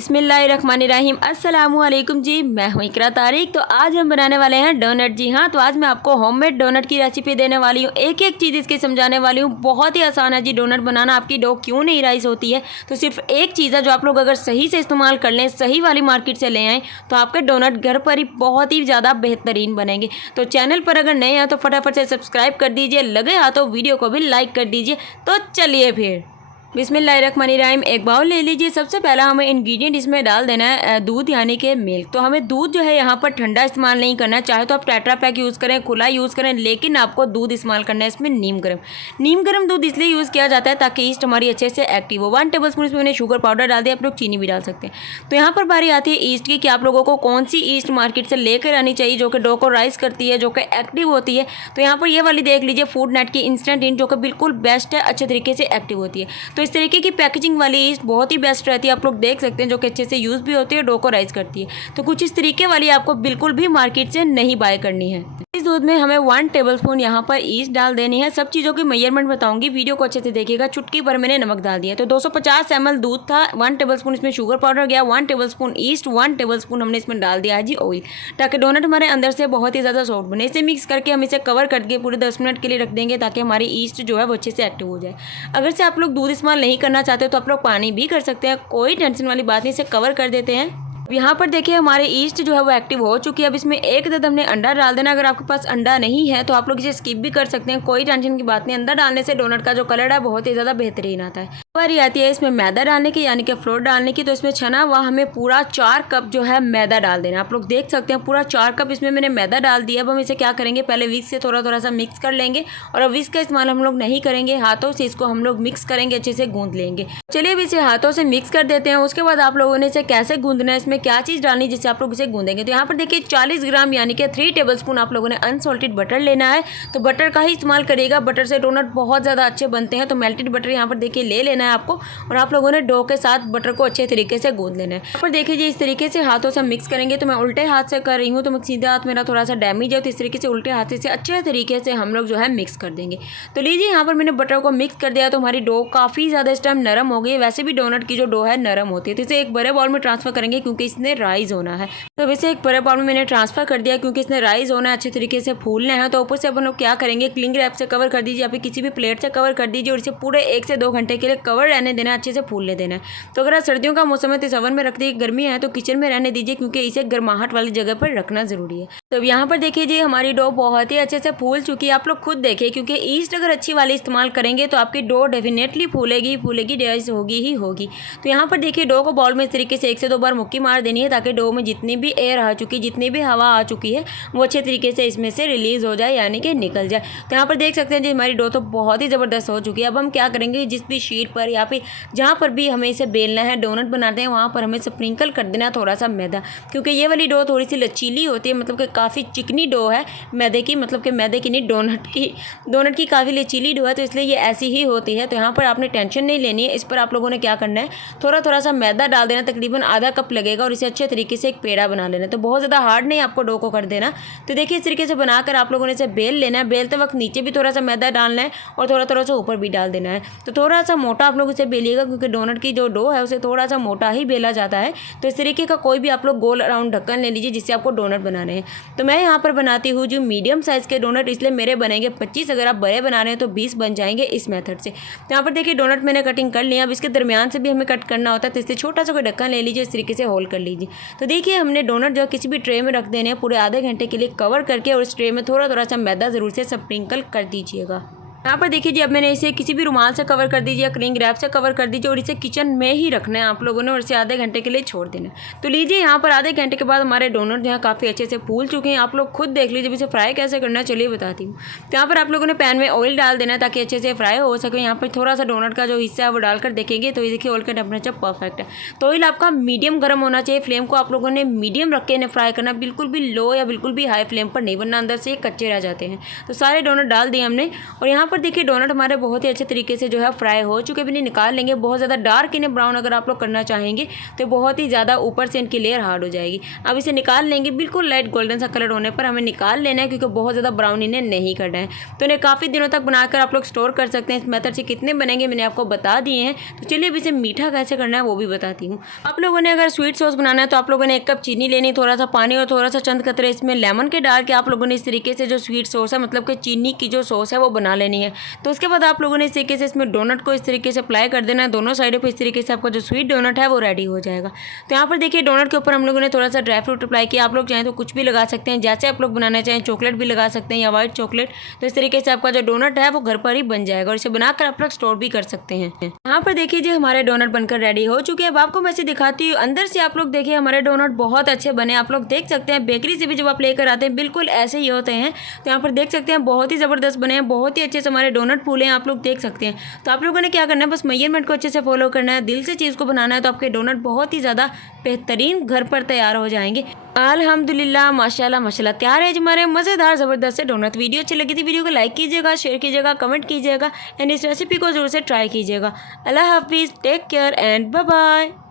बिस्मिल्लाहिर्रहमानिर्रहीम अस्सलामुअलैकुम जी, मैं हूँ इकरा तारिक। तो आज हम बनाने वाले हैं डोनट। जी हाँ, तो आज मैं आपको होममेड डोनट की रेसिपी देने वाली हूँ। एक एक चीज़ इसकी समझाने वाली हूँ। बहुत ही आसान है जी डोनट बनाना। आपकी डो क्यों नहीं राइस होती है, तो सिर्फ एक चीज़ है जो आप लोग अगर सही से इस्तेमाल कर लें, सही वाली मार्केट से ले आएँ, तो आपके डोनट घर पर ही बहुत ही ज़्यादा बेहतरीन बनेंगे। तो चैनल पर अगर नए हैं तो फटाफट से सब्सक्राइब कर दीजिए, लगे हाथों वीडियो को भी लाइक कर दीजिए। तो चलिए फिर बिस्मिल्लाहिर्रहमानिर्रहीम। एक बाउल ले लीजिए। सबसे पहला हमें इंग्रेडिएंट इसमें डाल देना है दूध यानी कि मिल्क। तो हमें दूध जो है यहाँ पर ठंडा इस्तेमाल नहीं करना है। चाहे तो आप टेट्रा पैक यूज़ करें, खुला यूज़ करें, लेकिन आपको दूध इस्तेमाल करना है इसमें नीम गर्म दूध इसलिए यूज़ किया जाता है ताकि ईस्ट हमारी अच्छे से एक्टिव हो। 1 टेबल स्पून इसमें मैंने शुगर पाउडर डाल दिया। आप लोग चीनी भी डाल सकते हैं। तो यहाँ पर बारी आती है ईस्ट की कि आप लोगों को कौन सी ईस्ट मार्केट से लेकर आनी चाहिए जो कि डो को राइस करती है, जो कि एक्टिव होती है। तो यहाँ पर ये वाली देख लीजिए, फूड नेट की इंस्टेंट इन, जो कि बिल्कुल बेस्ट है, अच्छे तरीके से एक्टिव होती है। तो इस तरीके की पैकेजिंग वाली ईस्ट बहुत ही बेस्ट रहती है। आप लोग देख सकते हैं जो कि अच्छे से यूज़ भी होती है, डो को राइस करती है। तो कुछ इस तरीके वाली आपको बिल्कुल भी मार्केट से नहीं बाय करनी है। इस दूध में हमें 1 टेबलस्पून यहाँ पर ईस्ट डाल देनी है। सब चीज़ों की मेजरमेंट बताऊंगी, वीडियो को अच्छे से देखिएगा। चुटकी पर मैंने नमक डाल दिया। तो 250 ml दूध था, 1 टेबलस्पून इसमें शुगर पाउडर गया, 1 टेबलस्पून ईस्ट, 1 टेबलस्पून हमने इसमें डाल दिया है जी ऑयल, ताकि डोनट हमारे अंदर से बहुत ही ज़्यादा सॉफ्ट बने। इसे मिक्स करके हम इसे कवर करके पूरे 10 मिनट के लिए रख देंगे ताकि हमारी ईस्ट जो है वो अच्छे से एक्टिव हो जाए। अगर से आप लोग दूध इस्तेमाल नहीं करना चाहते तो आप लोग पानी भी कर सकते हैं, कोई टेंशन वाली बात नहीं। इसे कवर कर देते हैं। यहाँ पर देखिए हमारे ईस्ट जो है वो एक्टिव हो चुकी है। अब इसमें एक अदद हमने अंडा डाल देना। अगर आपके पास अंडा नहीं है तो आप लोग इसे स्किप भी कर सकते हैं, कोई टेंशन की बात नहीं। अंडा डालने से डोनट का जो कलर है बहुत ही ज़्यादा बेहतरीन आता है। बारी आती है इसमें मैदा डालने की, यानी कि फ्लोर डालने की। तो इसमें छना हुआ हमें पूरा 4 कप जो है मैदा डाल देना। आप लोग देख सकते हैं पूरा 4 कप इसमें मैंने मैदा डाल दिया। अब हम इसे क्या करेंगे, पहले विस्क से थोड़ा थोड़ा सा मिक्स कर लेंगे। और अब विस्क का इस्तेमाल हम लोग नहीं करेंगे, हाथों से इसको हम लोग मिक्स करेंगे, अच्छे से गूंद लेंगे। चलिए अब इसे हाथों से मिक्स कर देते हैं। उसके बाद आप लोगों ने इसे कैसे गूंदना है, इसमें क्या चीज़ डालनी जिससे आप लोग इसे गूंदेंगे। तो यहाँ पर देखिए 40 ग्राम यानी कि 3 टेबलस्पून आप लोगों ने अनसॉल्टेड बटर लेना है। तो बटर का ही इस्तेमाल करिएगा, बटर से डोनट बहुत ज़्यादा अच्छे बनते हैं। तो मेल्टेड बटर यहाँ पर देखिए ले लेना है आपको, और आप लोगों ने डो के साथ बटर को अच्छे तरीके से गूंद लेना है। यहाँ पर देखिए जी इस तरीके से हाथों से मिक्स करेंगे। तो मैं उल्टे हाथ से कर रही हूँ, तो मैं सीधा हाथ मेरा थोड़ा सा डैमेज है, तो इस तरीके से उल्टे हाथ से अच्छे तरीके से हम लोग जो है मिक्स कर देंगे। तो लीजिए यहाँ पर मैंने बटर को मिक्स कर दिया। तो हमारी डो काफ़ी ज़्यादा इस टाइम नरम हो गई है। वैसे भी डोनट की जो डो है नरम होती है। तो इसे एक बड़े बाउल में ट्रांसफर करेंगे क्योंकि इसने राइज होना है। तो इसे एक बड़े बाउल में मैंने ट्रांसफर कर दिया क्योंकि इसने राइज होना है, अच्छे तरीके से फूलना है। तो ऊपर से अपन लोग क्या करेंगे, क्लिंग रैप से कवर कर दीजिए या फिर किसी भी प्लेट से कवर कर दीजिए, और इसे पूरे 1 से 2 घंटे के लिए कवर रहने देना, अच्छे से फूलने देना है। तो अगर सर्दियों का मौसम है तो इस ओवन में रख दीजिए, गर्मी है तो किचन में रहने दीजिए क्योंकि इसे गर्माहट वाली जगह पर रखना जरूरी है। तो अब यहाँ पर देखिए जी हमारी डो बहुत ही अच्छे से फूल चुकी है। आप लोग खुद देखिए, क्योंकि ईस्ट अगर अच्छी वाली इस्तेमाल करेंगे तो आपकी डो डेफिनेटली फूलेगी राइस होगी ही होगी। तो यहाँ पर देखिए डो को बॉल में इस तरीके से 1 से 2 बार मुक्की मार देनी है ताकि डो में जितनी भी एयर आ चुकी, जितनी भी हवा आ चुकी है वो अच्छे तरीके से इसमें से रिलीज हो जाए, यानी कि निकल जाए। तो यहाँ पर देख सकते हैं जी हमारी डो तो बहुत ही ज़बरदस्त हो चुकी है। अब हम क्या करेंगे, जिस भी शीट पर या फिर जहाँ पर भी हमें इसे बेलना है, डोनट बनाते हैं, वहाँ पर हमें स्प्रिंकल कर देना है थोड़ा सा मैदा, क्योंकि ये वाली डो थोड़ी सी लचीली होती है, मतलब कि काफ़ी चिकनी डो है मैदे की, मतलब कि मैदे की नहीं, डोनट की काफ़ी लचीली डो है, तो इसलिए ये ऐसी ही होती है। तो यहाँ पर आपने टेंशन नहीं लेनी है। इस पर आप लोगों ने क्या करना है, थोड़ा थोड़ा सा मैदा डाल देना, तकरीबन आधा कप लगेगा, और इसे अच्छे तरीके से एक पेड़ा बना लेना। तो बहुत ज़्यादा हार्ड नहीं आपको डो को कर देना। तो देखिए इस तरीके से बनाकर आप लोगों ने इसे बेल लेना है। बेलते वक्त नीचे भी थोड़ा सा मैदा डालना है और थोड़ा थोड़ा सा ऊपर भी डाल देना है। तो थोड़ा सा मोटा आप लोग इसे बेलिएगा क्योंकि डोनट की जो डो है उसे थोड़ा सा मोटा ही बेला जाता है। तो इस तरीके का कोई भी आप लोग गोल राउंड ढक्कन ले लीजिए जिससे आपको डोनट बनाने हैं। तो मैं यहाँ पर बनाती हूँ जो मीडियम साइज़ के डोनट, इसलिए मेरे बनेंगे 25। अगर आप बड़े बना रहे हैं तो 20 बन जाएंगे इस मेथड से। तो यहाँ पर देखिए डोनट मैंने कटिंग कर लिया। अब इसके दरमियान से भी हमें कट करना होता है, तो इससे छोटा सा कोई ढक्कन ले लीजिए, इस तरीके से होल कर लीजिए। तो देखिए हमने डोनट जो किसी भी ट्रे में रख देने हैं पूरे आधे घंटे के लिए कवर करके, और इस ट्रे में थोड़ा थोड़ा सा मैदा ज़रूर से स्प्रिंकल कर दीजिएगा। यहाँ पर देखिए जी अब मैंने इसे किसी भी रुमाल से कवर कर दीजिए या क्लिंग रैप से कवर कर दीजिए, और इसे किचन में ही रखना है आप लोगों ने, और इसे आधे घंटे के लिए छोड़ देना है। तो लीजिए यहाँ पर आधे घंटे के बाद हमारे डोनट जो है काफ़ी अच्छे से फूल चुके हैं। आप लोग खुद देख लीजिए। इसे फ्राई कैसे करना है चलिए बताती हूँ। तो यहाँ पर आप लोगों ने पैन में ऑयल डाल देना है ताकि अच्छे से फ्राई हो सके। यहाँ पर थोड़ा सा डोनट का जो हिस्सा है वो डालकर देखेंगे तो ये देखिए ऑयल का टेम्परेचर परफेक्ट है। तो ऑयल आपका मीडियम गर्म होना चाहिए। फ्लेम को आप लोगों ने मीडियम रख के इन्हें फ्राई करना, बिल्कुल भी लो या बिल्कुल भी हाई फ्लेम पर नहीं, वरना अंदर से कच्चे रह जाते हैं। तो सारे डोनट डाल दिए हमने, और यहाँ पर देखिए डोनट हमारे बहुत ही अच्छे तरीके से जो है फ्राई हो चुके, भी नहीं निकाल लेंगे। बहुत ज़्यादा डार्क इन्हें ब्राउन अगर आप लोग करना चाहेंगे तो बहुत ही ज़्यादा ऊपर से इनकी लेयर हार्ड हो जाएगी। अब इसे निकाल लेंगे, बिल्कुल लाइट गोल्डन सा कलर होने पर हमें निकाल लेना है, क्योंकि बहुत ज़्यादा ब्राउन इन्हें नहीं करना है। तो इन्हें काफ़ी दिनों तक बनाकर आप लोग स्टोर कर सकते हैं। इस मेथड से कितने बनेंगे मैंने आपको बता दिए हैं। तो चलिए अब इसे मीठा कैसे करना है वो भी बताती हूँ। आप लोगों ने अगर स्वीट सॉस बनाना है तो आप लोगों ने 1 कप चीनी लेनी, थोड़ा सा पानी और थोड़ा सा चंद कतरे इसमें लेमन के डाल के आप लोगों ने इस तरीके से जो स्वीट सॉस है, मतलब कि चीनी की जो सॉस है वो बना लेनी है। तो उसके बाद आप लोगों ने इस तरीके से इसमें डोनट को इस तरीके से अप्लाई कर देना है दोनों साइडों पे। इस तरीके से आपका जो स्वीट डोनट है वो रेडी हो जाएगा। तो यहाँ पर देखिए डोनट के ऊपर हम लोगों ने थोड़ा सा ड्राई फ्रूट अप्लाई किया। आप लोग चाहें तो कुछ भी लगा सकते हैं, जैसे आप लोग बनाना चाहें, चॉकलेट भी लगा सकते हैं या व्हाइट चॉकलेट। तो इस तरीके से आपका जो डोनट है वो घर पर ही बन जाएगा और इसे बनाकर आप लोग स्टोर भी कर सकते हैं। यहाँ पर देखिए जी हमारे डोनट बनकर रेडी हो चुके हैं। अब आपको मैं इसे दिखाती हूँ अंदर से। आप लोग देखिए हमारे डोनट बहुत अच्छे बने, आप लोग देख सकते हैं। बेकरी से भी जब आप लेकर आते हैं बिल्कुल ऐसे ही होते हैं। तो यहाँ पर देख सकते हैं बहुत ही ज़बरदस्त बने हैं, बहुत ही अच्छे से हमारे डोनट फूले हैं, आप लोग देख सकते हैं। तो आप लोगों ने क्या करना है, बस मेजरमेंट को अच्छे से फॉलो करना है, दिल से चीज़ को बनाना है, तो आपके डोनट बहुत ही ज़्यादा बेहतरीन घर पर तैयार हो जाएंगे। अल्हम्दुलिल्लाह माशाल्लाह माशाल्लाह तैयार है हमारे मज़ेदार ज़बरदस्त से डोनट। वीडियो अच्छी लगी थी वीडियो को लाइक कीजिएगा, शेयर कीजिएगा, कमेंट कीजिएगा एंड इस रेसिपी को ज़रूर से ट्राई कीजिएगा। अल्लाह हाफिज़, take care and bye bye.